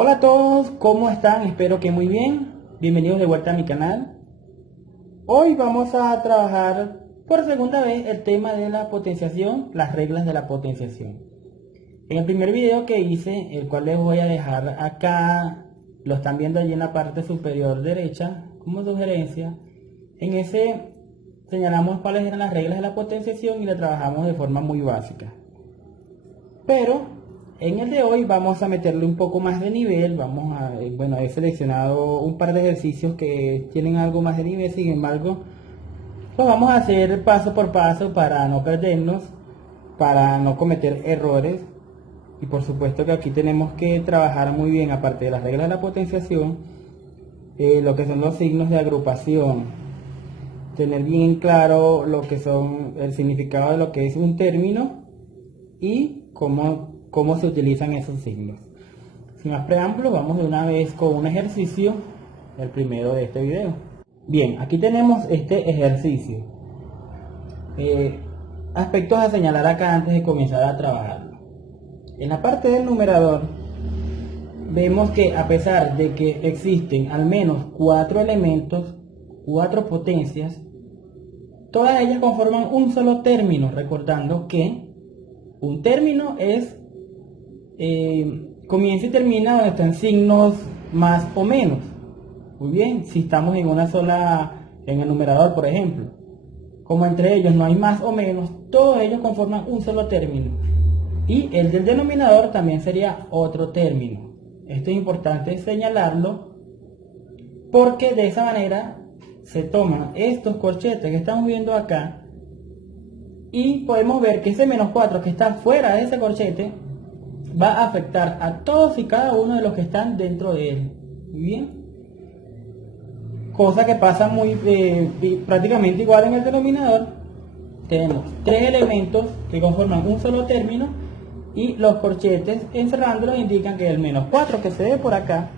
Hola a todos, ¿cómo están? Espero que muy bien. Bienvenidos de vuelta a mi canal. Hoy vamos a trabajar por segunda vez el tema de la potenciación, las reglas de la potenciación. En el primer video que hice, el cual les voy a dejar acá, lo están viendo allí en la parte superior derecha como sugerencia. En ese señalamos cuáles eran las reglas de la potenciación y la trabajamos de forma muy básica. Pero en el de hoy vamos a meterle un poco más de nivel. He seleccionado un par de ejercicios que tienen algo más de nivel. Sin embargo, lo vamos a hacer paso por paso para no perdernos, para no cometer errores. Y por supuesto que aquí tenemos que trabajar muy bien, aparte de las reglas de la potenciación, lo que son los signos de agrupación. Tener bien claro lo que son el significado de lo que es un término y cómo se utilizan esos signos. Sin más preámbulos, vamos de una vez con un ejercicio, el primero de este video. Bien, aquí tenemos este ejercicio. Aspectos a señalar acá antes de comenzar a trabajarlo. En la parte del numerador, vemos que a pesar de que existen al menos 4 elementos, 4 potencias, todas ellas conforman un solo término, recordando que un término es comienza y termina donde están signos más o menos. Muy bien, si estamos en una sola, en el numerador por ejemplo, como entre ellos no hay más o menos, todos ellos conforman un solo término. Y el del denominador también sería otro término. Esto es importante señalarlo porque de esa manera se toman estos corchetes que estamos viendo acá y podemos ver que ese menos 4 que está fuera de ese corchete va a afectar a todos y cada uno de los que están dentro de él. Muy bien. Cosa que pasa prácticamente igual en el denominador. Tenemos 3 elementos que conforman un solo término y los corchetes encerrándolos indican que el menos 4 que se ve por acá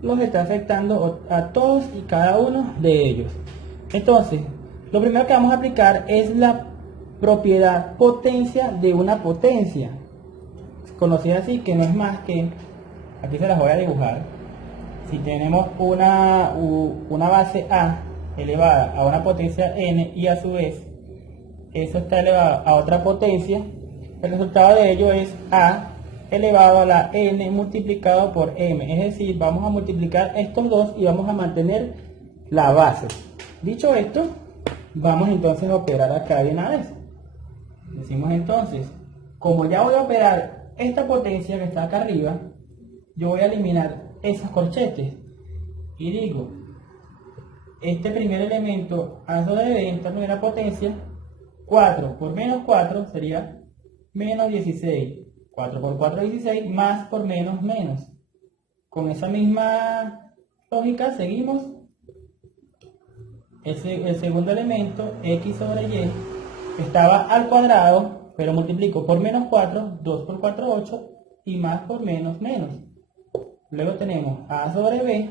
los está afectando a todos y cada uno de ellos. Entonces, lo primero que vamos a aplicar es la propiedad potencia de una potencia, conocida así, que no es más que, aquí se las voy a dibujar. Si tenemos una base A elevada a una potencia n y a su vez eso está elevado a otra potencia, el resultado de ello es A elevado a la n multiplicado por m, es decir, vamos a multiplicar estos dos y vamos a mantener la base. Dicho esto, vamos entonces a operar acá de una vez. Decimos entonces, como ya voy a operar esta potencia que está acá arriba, yo voy a eliminar esos corchetes y digo, este primer elemento a sobre b, esta primera potencia, 4 por menos 4 sería menos 16, 4 por 4 16, más por menos menos. Con esa misma lógica seguimos. El segundo elemento, x sobre y, estaba al cuadrado, pero multiplico por menos 4, 2 por 4, 8, y más por menos, menos. Luego tenemos a sobre b,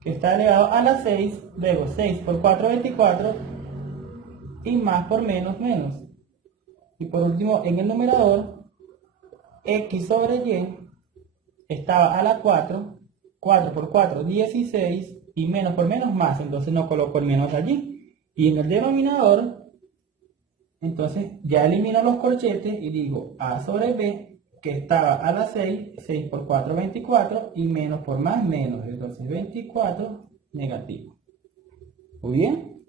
que está elevado a la 6, luego 6 por 4, 24, y más por menos, menos. Y por último, en el numerador, x sobre y, estaba a la 4, 4 por 4, 16, y menos por menos, más. Entonces no coloco el menos allí. Y en el denominador, entonces ya elimino los corchetes y digo a sobre b, que estaba a la 6, 6 por 4, 24, y menos por más, menos. Entonces 24 negativo. Muy bien.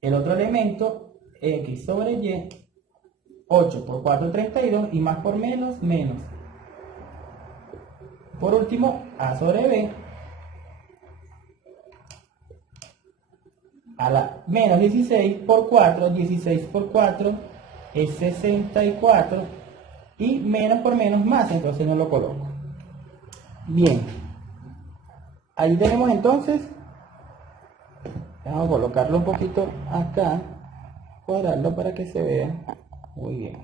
El otro elemento, x sobre y, 8 por 4, 32, y más por menos, menos. Por último, a sobre b, a la menos 16 por 4, 16 por 4 es 64, y menos por menos más, entonces no lo coloco. Bien, ahí tenemos entonces, vamos a colocarlo un poquito acá, cuadrarlo para que se vea muy bien.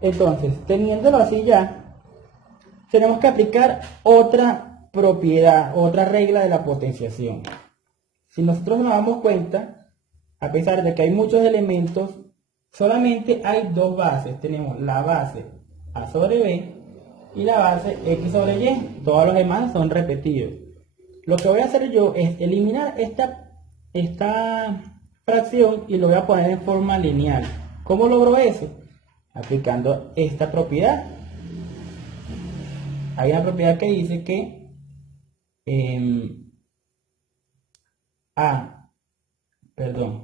Entonces, teniéndolo así ya, tenemos que aplicar otra propiedad, otra regla de la potenciación. Si nosotros nos damos cuenta, a pesar de que hay muchos elementos, solamente hay dos bases. Tenemos la base A sobre B y la base x sobre y. Todos los demás son repetidos. Lo que voy a hacer yo es eliminar esta fracción y lo voy a poner en forma lineal. ¿Cómo logro eso? Aplicando esta propiedad. Hay una propiedad que dice que perdón,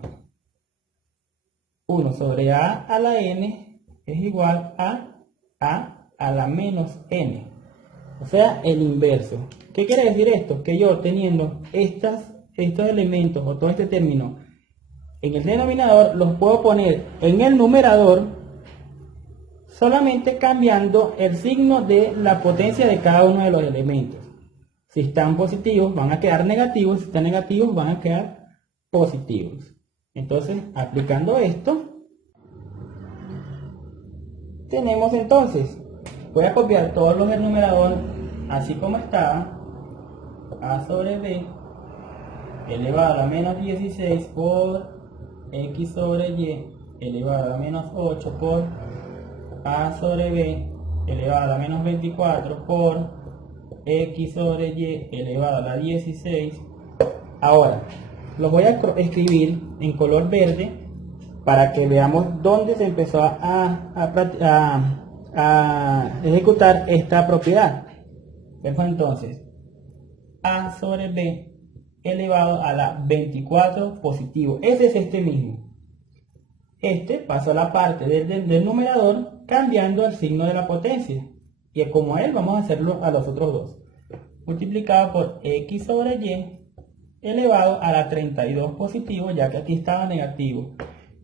1 sobre a la n es igual a la menos n. O sea, el inverso. ¿Qué quiere decir esto? Que yo teniendo estos elementos o todo este término en el denominador, los puedo poner en el numerador solamente cambiando el signo de la potencia de cada uno de los elementos. Si están positivos van a quedar negativos, si están negativos van a quedar positivos. Entonces, aplicando esto, tenemos entonces, voy a copiar todos los del numerador así como estaba, a sobre b elevado a la menos 16 por x sobre y elevado a la menos 8 por a sobre b elevado a la menos 24 por x sobre y elevado a la 16. Ahora, los voy a escribir en color verde para que veamos dónde se empezó a ejecutar esta propiedad. Entonces, a sobre b elevado a la 24 positivo. Ese es este mismo. Este pasó a la parte del numerador cambiando el signo de la potencia. Y como él vamos a hacerlo a los otros dos. Multiplicado por x sobre y elevado a la 32 positivo, ya que aquí estaba negativo.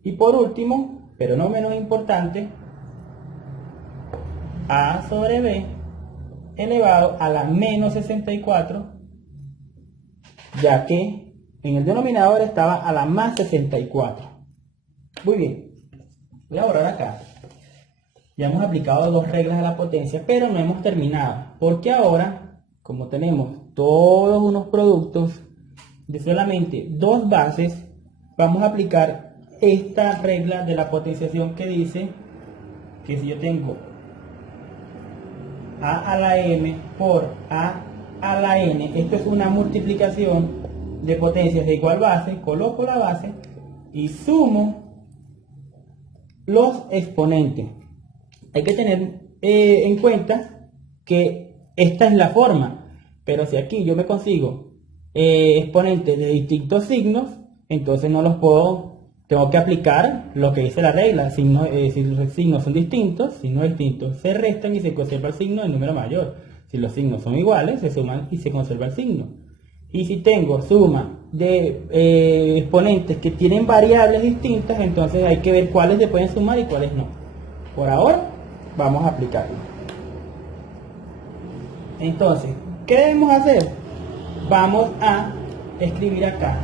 Y por último, pero no menos importante, a sobre b elevado a la menos 64, ya que en el denominador estaba a la más 64. Muy bien, voy a borrar acá. Ya hemos aplicado dos reglas de la potencia, pero no hemos terminado, porque ahora, como tenemos todos unos productos de solamente dos bases, vamos a aplicar esta regla de la potenciación que dice que si yo tengo a la m por a la n, esto es una multiplicación de potencias de igual base, coloco la base y sumo los exponentes. Hay que tener en cuenta que esta es la forma, pero si aquí yo me consigo exponentes de distintos signos, entonces no los puedo, tengo que aplicar lo que dice la regla. Si los signos son distintos, signos distintos se restan y se conserva el signo del número mayor. Si los signos son iguales, se suman y se conserva el signo. Y si tengo suma de exponentes que tienen variables distintas, entonces hay que ver cuáles se pueden sumar y cuáles no. Por ahora vamos a aplicarlo. Entonces, ¿qué debemos hacer? Vamos a escribir acá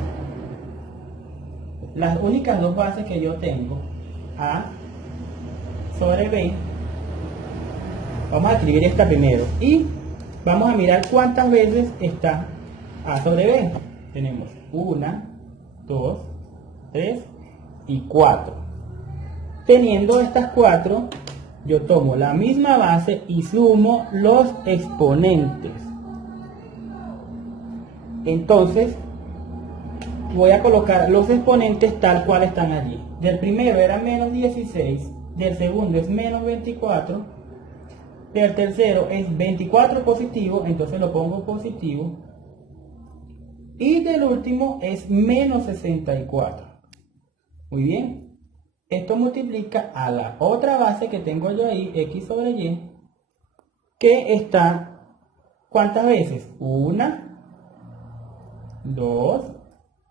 las únicas dos bases que yo tengo, a sobre b. Vamos a escribir esta primero y vamos a mirar cuántas veces está a sobre b. Tenemos 1, 2, 3 y 4. Teniendo estas 4, yo tomo la misma base y sumo los exponentes. Entonces voy a colocar los exponentes tal cual están allí. Del primero era menos 16, del segundo es menos 24, del tercero es 24 positivo, entonces lo pongo positivo, y del último es menos 64. Muy bien, esto multiplica a la otra base que tengo yo ahí, x sobre y, que está, ¿cuántas veces? 1, 2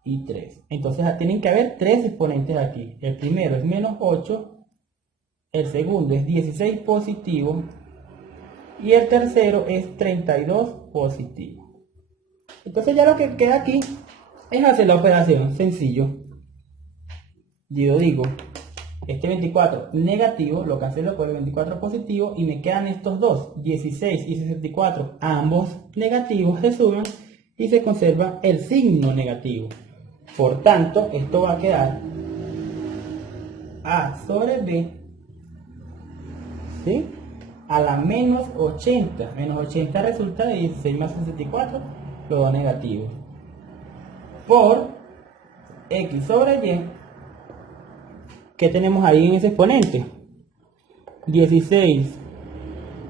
y 3. Entonces tienen que haber tres exponentes aquí. El primero es menos 8, el segundo es 16 positivo y el tercero es 32 positivo. Entonces ya lo que queda aquí es hacer la operación, sencillo. Yo digo, este 24 negativo lo cancelo por el 24 positivo y me quedan estos dos, 16 y 64, ambos negativos se suman y se conserva el signo negativo. Por tanto, esto va a quedar a sobre b, ¿sí? a la menos 80. Menos 80 resulta de 16 más 64, los dos negativos. Por x sobre y, ¿qué tenemos ahí en ese exponente? 16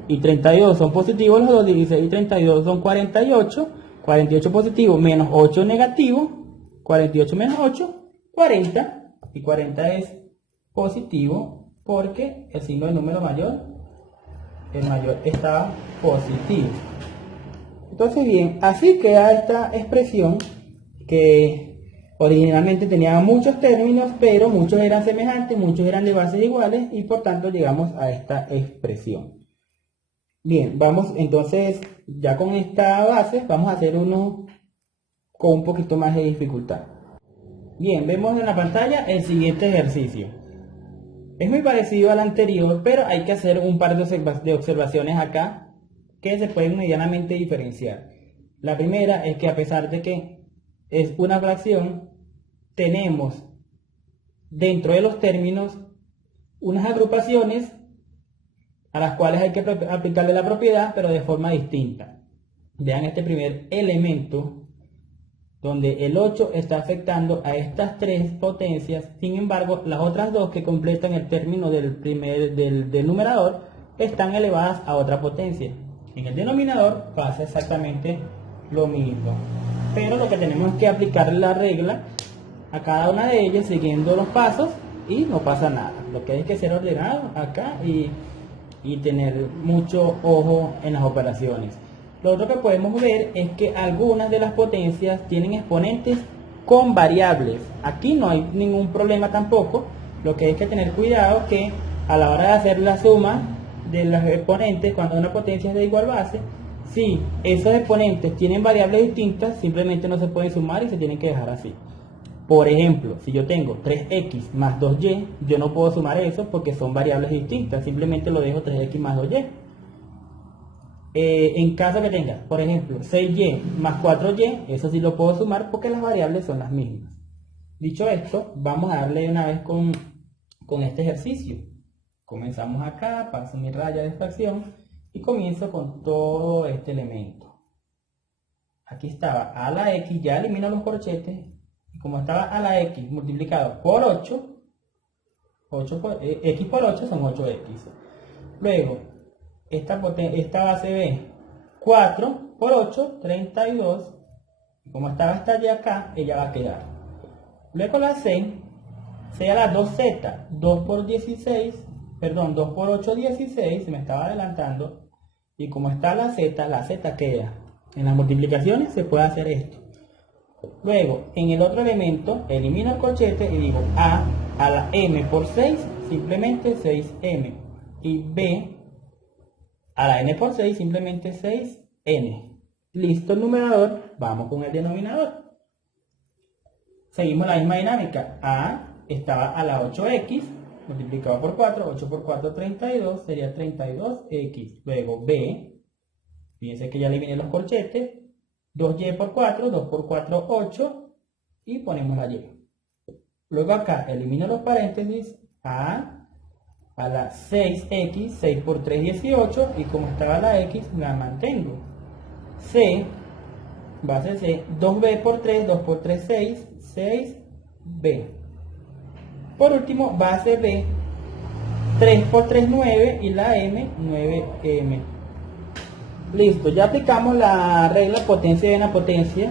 y 32 son positivos, los dos 16 y 32 son 48, 48 positivo menos 8 negativo, 48 menos 8, 40, y 40 es positivo porque el signo del número mayor, el mayor está positivo. Entonces bien, así queda esta expresión que originalmente tenía muchos términos, pero muchos eran semejantes, muchos eran de bases iguales y por tanto llegamos a esta expresión. Bien, vamos entonces, ya con esta base, vamos a hacer uno con un poquito más de dificultad. Bien, vemos en la pantalla el siguiente ejercicio. Es muy parecido al anterior, pero hay que hacer un par de observaciones acá que se pueden medianamente diferenciar. La primera es que a pesar de que es una fracción, tenemos dentro de los términos unas agrupaciones a las cuales hay que aplicarle la propiedad, pero de forma distinta. Vean este primer elemento, donde el 8 está afectando a estas tres potencias, sin embargo, las otras dos que completan el término del numerador están elevadas a otra potencia. En el denominador pasa exactamente lo mismo, pero lo que tenemos es que aplicar la regla a cada una de ellas siguiendo los pasos y no pasa nada. Lo que hay que ser ordenado acá y tener mucho ojo en las operaciones. Lo otro que podemos ver es que algunas de las potencias tienen exponentes con variables. Aquí no hay ningún problema tampoco. Lo que hay que tener cuidado es que a la hora de hacer la suma de los exponentes, cuando una potencia es de igual base, si esos exponentes tienen variables distintas, simplemente no se pueden sumar y se tienen que dejar así. Por ejemplo, si yo tengo 3x más 2y, yo no puedo sumar eso porque son variables distintas, simplemente lo dejo 3x más 2y. En caso que tenga, por ejemplo, 6y más 4y, eso sí lo puedo sumar porque las variables son las mismas. Dicho esto, vamos a darle una vez con este ejercicio. Comenzamos acá, paso mi raya de fracción y comienzo con todo este elemento. Aquí estaba a la x, ya elimino los corchetes. Como estaba a la x multiplicado por 8, x por 8 son 8x. Luego, esta base b, 4 por 8, 32. Como estaba hasta allá acá, ella va a quedar. Luego la c, a la 2z, 2 por 16, perdón, 2 por 8, 16, se me estaba adelantando. Y como está la z queda. En las multiplicaciones se puede hacer esto. Luego, en el otro elemento, elimino el corchete y digo a la m por 6, simplemente 6m. Y b a la n por 6, simplemente 6n. Listo el numerador, vamos con el denominador. Seguimos la misma dinámica. A estaba a la 8x, multiplicado por 4, 8 por 4, 32, sería 32x. Luego b, fíjense que ya eliminé los corchetes. 2y por 4, 2 por 4, 8, y ponemos la y. Luego acá elimino los paréntesis, a la 6x, 6 por 3, 18, y como estaba la x, la mantengo. C, base C, 2b por 3, 2 por 3, 6, 6b. Por último, base B, 3 por 3, 9, y la m, 9m. Listo, ya aplicamos la regla potencia de una potencia.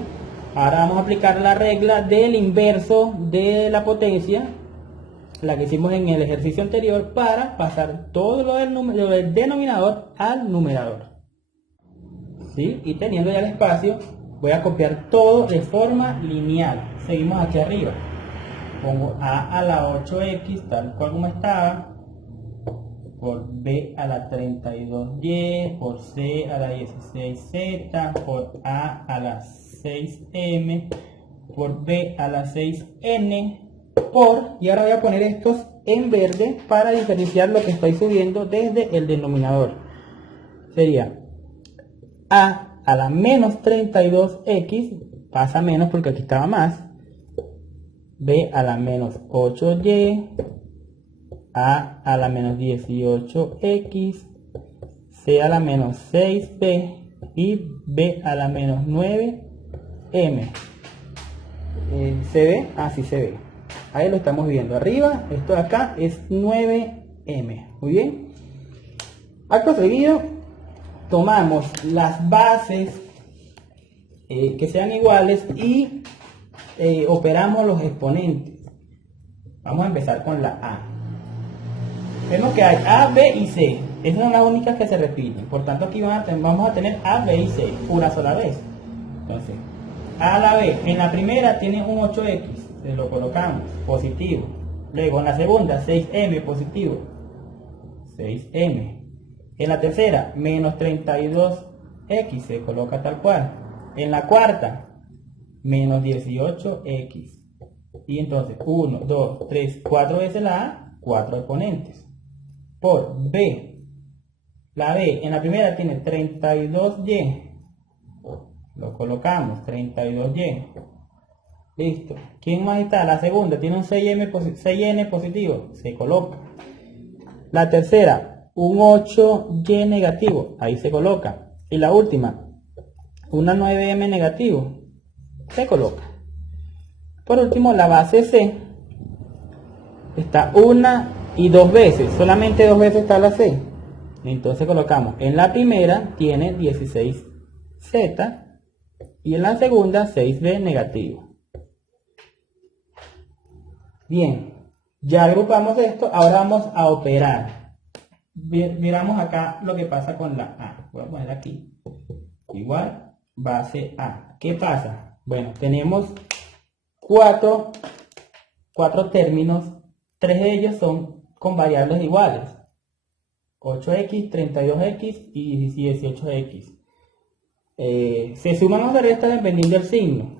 Ahora vamos a aplicar la regla del inverso de la potencia, la que hicimos en el ejercicio anterior, para pasar todo lo del denominador al numerador. ¿Sí? Y teniendo ya el espacio, voy a copiar todo de forma lineal. Seguimos aquí arriba. Pongo a la 8x tal cual como estaba, por b a la 32y, por c a la 16z, por a la 6m, por b a la 6n, y ahora voy a poner estos en verde para diferenciar lo que estoy subiendo desde el denominador. Sería a la menos 32x, pasa menos porque aquí estaba más, b a la menos 8y, a la menos 18x, C a la menos 6B y B a la menos 9M. ¿Se ve? Así se ve. Ahí lo estamos viendo. Arriba, esto de acá es 9M. Muy bien. Acto seguido, tomamos las bases que sean iguales y operamos los exponentes. Vamos a empezar con la A. Vemos que hay A, B y C. Esas son las únicas que se repiten. Por tanto, aquí vamos a tener A, B y C una sola vez. Entonces, A a la B. En la primera tiene un 8X. Se lo colocamos positivo. Luego en la segunda, 6M positivo. 6M. En la tercera, menos 32X. Se coloca tal cual. En la cuarta, menos 18X. Y entonces 1, 2, 3, 4 veces la A, 4 exponentes. Por B. La B en la primera tiene 32Y. Lo colocamos, 32Y. Listo. ¿Quién más está? La segunda tiene un 6N positivo. Se coloca. La tercera, un 8Y negativo. Ahí se coloca. Y la última, una 9M negativo. Se coloca. Por último, la base C está una y dos veces. Solamente dos veces está la C. Entonces colocamos. En la primera tiene 16Z. Y en la segunda 6B negativo. Bien. Ya agrupamos esto. Ahora vamos a operar. Miramos acá lo que pasa con la A. Voy a poner aquí. Igual, base A. ¿Qué pasa? Bueno, tenemos cuatro términos. Tres de ellos son con variables iguales. 8X, 32X y 18X. Se suman o se restan dependiendo del signo.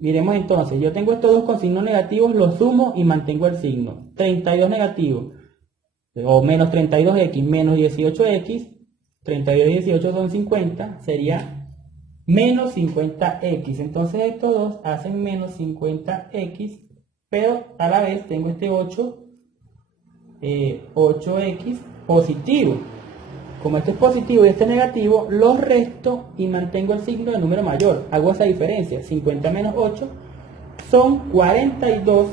Miremos entonces, yo tengo estos dos con signos negativos, los sumo y mantengo el signo. 32 negativo, o menos 32X menos 18X, 32 y 18 son 50, sería menos 50X. Entonces estos dos hacen menos 50X, pero a la vez tengo este 8X positivo. Como este es positivo y este es negativo, los resto y mantengo el signo de número mayor. Hago esa diferencia. 50 menos 8 son 42.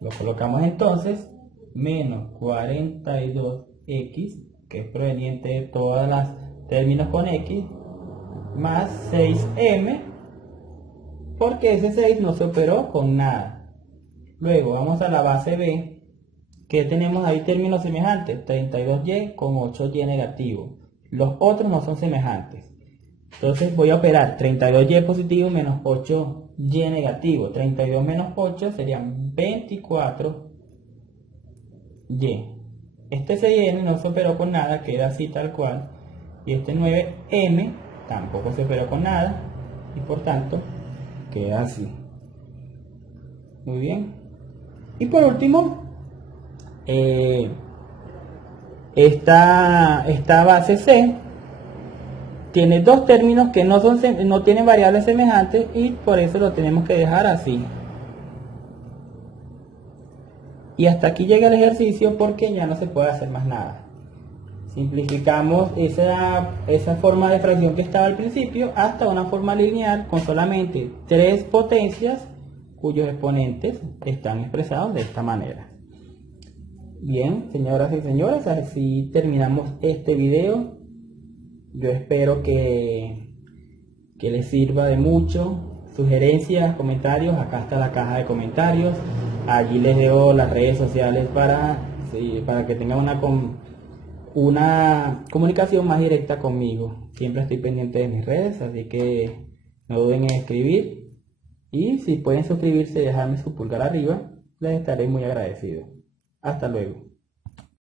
Lo colocamos entonces. Menos 42X, que es proveniente de todas las términos con X, más 6M, porque ese 6 no se operó con nada. Luego vamos a la base B. Que tenemos ahí términos semejantes, 32Y con 8Y negativo. Los otros no son semejantes. Entonces voy a operar 32Y positivo menos 8Y negativo. 32 menos 8 serían 24Y. Este 6N no se operó con nada, queda así tal cual. Y este 9M tampoco se operó con nada. Y por tanto, queda así. Muy bien. Y por último, esta base C tiene dos términos que no tienen variables semejantes y por eso lo tenemos que dejar así. Y hasta aquí llega el ejercicio porque ya no se puede hacer más nada. Simplificamos esa forma de fracción que estaba al principio hasta una forma lineal con solamente tres potencias cuyos exponentes están expresados de esta manera. Bien, señoras y señores, así terminamos este video. Yo espero que les sirva de mucho. Sugerencias, comentarios, acá está la caja de comentarios. Allí les dejo las redes sociales para que tengan una comunicación más directa conmigo. Siempre estoy pendiente de mis redes, así que no duden en escribir. Y si pueden suscribirse y dejarme su pulgar arriba, les estaré muy agradecido. Hasta luego.